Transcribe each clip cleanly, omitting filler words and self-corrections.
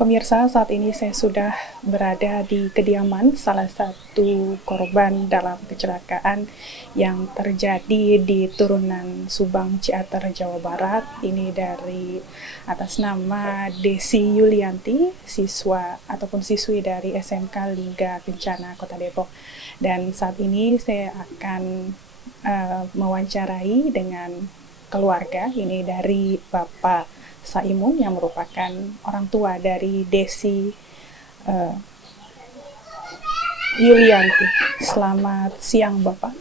Pemirsa, saat ini saya sudah berada di kediaman salah satu korban dalam kecelakaan yang terjadi di turunan Subang, Ciater, Jawa Barat. Ini dari atas nama Desi Yulianti, siswa ataupun siswi dari SMK Lingga Kencana, Kota Depok. Dan saat ini saya akan mewawancarai dengan keluarga, ini dari Bapak Saimun yang merupakan orang tua dari Desi Yulianti. Selamat siang Bapak.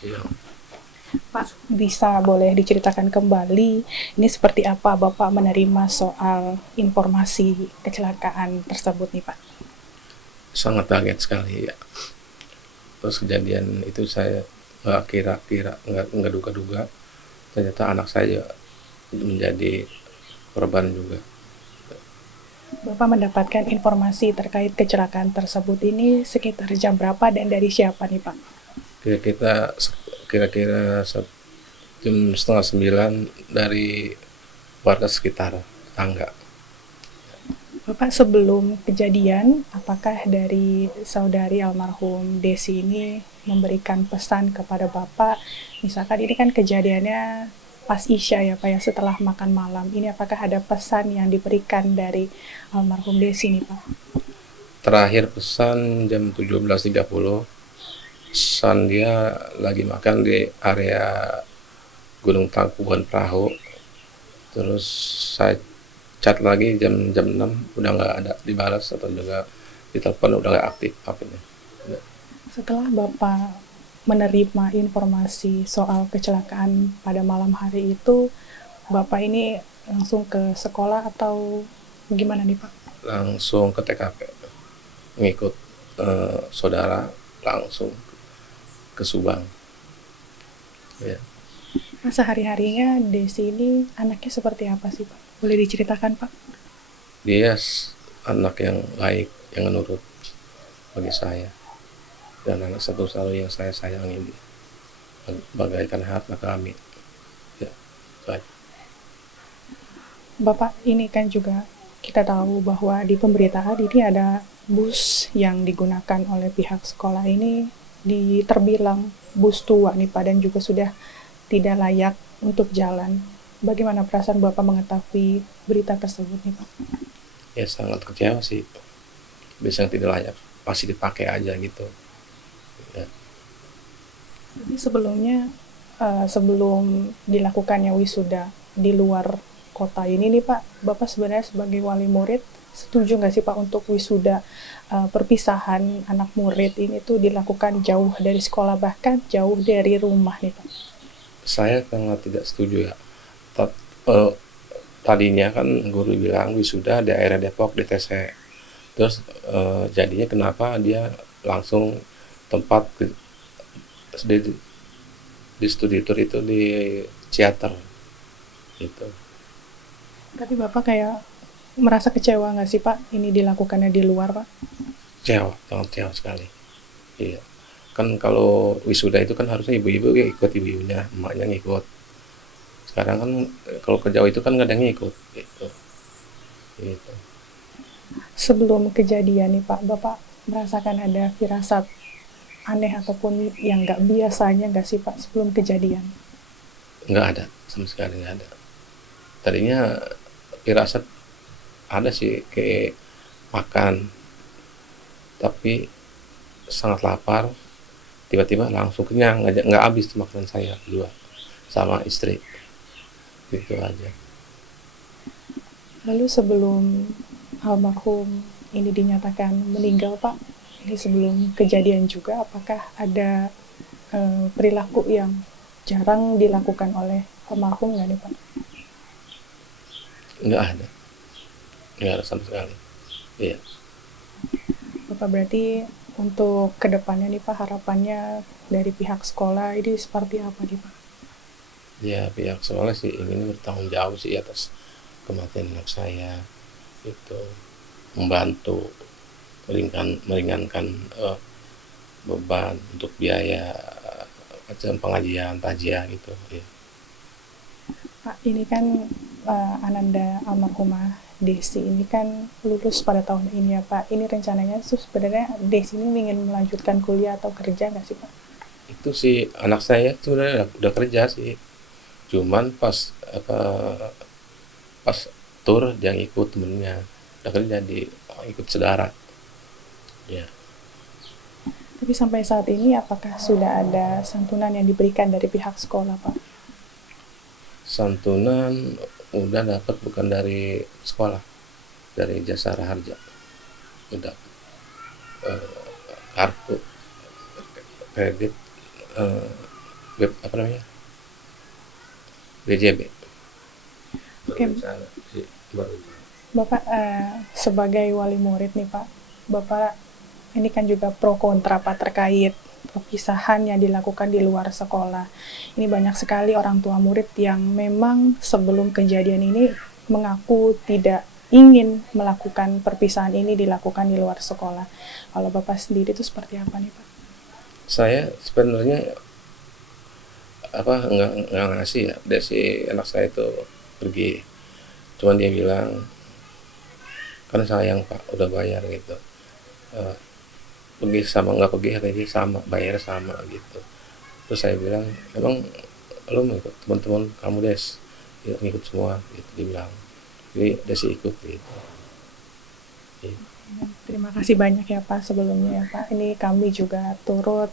Iya. Pak, bisa boleh diceritakan kembali ini seperti apa Bapak menerima soal informasi kecelakaan tersebut nih Pak? Sangat kaget sekali ya. Terus kejadian itu saya nggak kira-kira, nggak duga-duga. Ternyata anak saya menjadi korban juga. Bapak mendapatkan informasi terkait kecelakaan tersebut ini sekitar jam berapa dan dari siapa nih Pak? Kita kira-kira jam setengah 9 dari warga sekitar tangga. Bapak sebelum kejadian, apakah dari saudari almarhum Desi ini memberikan pesan kepada Bapak? Misalkan ini kan kejadiannya pas Isya ya Pak ya, setelah makan malam. Ini apakah ada pesan yang diberikan dari almarhum Desi nih Pak? Terakhir pesan jam 17.30. Pesan dia lagi makan di area Gunung Tangkuban Perahu. Terus saya chat lagi jam 6 udah nggak ada dibalas, atau juga di telepon udah nggak aktif HP-nya. Setelah Bapak menerima informasi soal kecelakaan pada malam hari itu, Bapak ini langsung ke sekolah atau gimana nih Pak? Langsung ke TKP, ngikut saudara langsung ke Subang ya. Masa hari-harinya Desi ini anaknya seperti apa sih Pak? Boleh diceritakan Pak? Dia anak yang baik, yang nurut bagi saya, dan anak satu-satunya yang saya sayangi, bagaikan harta kami ya. Baik. Bapak, ini kan juga kita tahu bahwa di pemberitaan ini ada bus yang digunakan oleh pihak sekolah ini terbilang bus tua nih Pak, dan juga sudah tidak layak untuk jalan. Bagaimana perasaan Bapak mengetahui berita tersebut nih Pak? Ya sangat kecewa sih, bisa yang tidak layak masih dipakai aja gitu ya. Tapi sebelumnya, sebelum dilakukannya wisuda di luar kota ini nih Pak, Bapak sebenarnya sebagai wali murid setuju nggak sih Pak untuk wisuda perpisahan anak murid ini tuh dilakukan jauh dari sekolah, bahkan jauh dari rumah nih Pak? Saya sangat tidak setuju ya. Eh, Tadinya kan guru bilang wisuda di daerah Depok di TC. Terus jadinya kenapa dia langsung tempat di, di studi tour itu di Ciater gitu. Tapi Bapak kayak merasa kecewa nggak sih Pak ini dilakukannya di luar Pak? Kecewa, sangat kecewa sekali. Iya. Kan kalau wisuda itu kan harusnya ibu-ibu ya ikut, ibu-ibunya, emaknya ngikut. Sekarang kan kalau ke Jawa itu kan nggak ada yang ngikut gitu. Gitu. Sebelum kejadian nih Pak, Bapak merasakan ada firasat aneh ataupun yang nggak biasanya nggak sih Pak sebelum kejadian? Nggak ada, sama sekali nggak ada. Tadinya firasat ada sih, kayak makan, tapi sangat lapar, tiba-tiba langsung kenyang, nggak habis tuh makanan saya berdua sama istri, gitu aja. Lalu sebelum almarhum ini dinyatakan meninggal Pak, ini sebelum kejadian juga apakah ada perilaku yang jarang dilakukan oleh almarhum nggak nih Pak? Nggak ada, nggak ada sama sekali. Iya. Bapak berarti untuk kedepannya nih Pak, harapannya dari pihak sekolah ini seperti apa nih Pak? Ya pihak sekolah sih ingin bertanggung jawab sih atas kematian anak saya, itu membantu meringankan beban untuk biaya macam pengajian takziah gitu ya. Pak, ini kan Ananda almarhumah Desi ini kan lulus pada tahun ini ya Pak. Ini rencananya tuh sebenarnya Desi ini ingin melanjutkan kuliah atau kerja nggak sih Pak? Itu sih anak saya sebenarnya udah kerja sih. Cuman apa pas tur dia ikut temennya. Udah kerja di ikut saudara. Ya, Tapi sampai saat ini apakah sudah ada santunan yang diberikan dari pihak sekolah Pak? santunan udah dapat bukan dari sekolah, dari Jasara Harja. Udah kartu kredit eh, web apa namanya? BJB. Oke, Berencana sih, baru. Bapak sebagai wali murid nih Pak, Bapak ini kan juga pro kontra Pak terkait perpisahan yang dilakukan di luar sekolah. Ini banyak sekali orang tua murid yang memang sebelum kejadian ini mengaku tidak ingin melakukan perpisahan ini dilakukan di luar sekolah. Kalau Bapak sendiri itu seperti apa nih Pak? Saya sebenarnya nggak ngasih ya dari si anak saya itu pergi, cuman dia bilang kan sayang pak udah bayar gitu. Eh, Pergi sama nggak pergi katanya sama, bayar sama gitu. Terus saya bilang emang lu mau ikut teman-teman kamu des, ya, ngikut semua gitu dia bilang, jadi desi ikut gitu. Gitu. Terima kasih banyak ya Pak sebelumnya ya Pak. Ini kami juga turut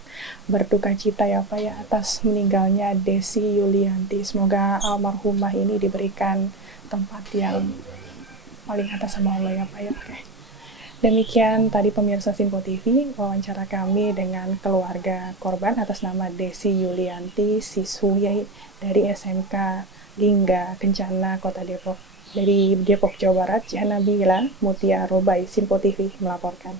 berduka cita ya Pak ya atas meninggalnya Desi Yulianti. Semoga almarhumah ini diberikan tempat yang paling atas sama Allah ya Pak ya. Oke. Demikian tadi pemirsa Simpo TV, wawancara kami dengan keluarga korban atas nama Desi Yulianti, siswi dari SMK Lingga Kencana, Kota Depok. Dari Depok, Jawa Barat, Jana Bila Mutia Robai, Simpo TV melaporkan.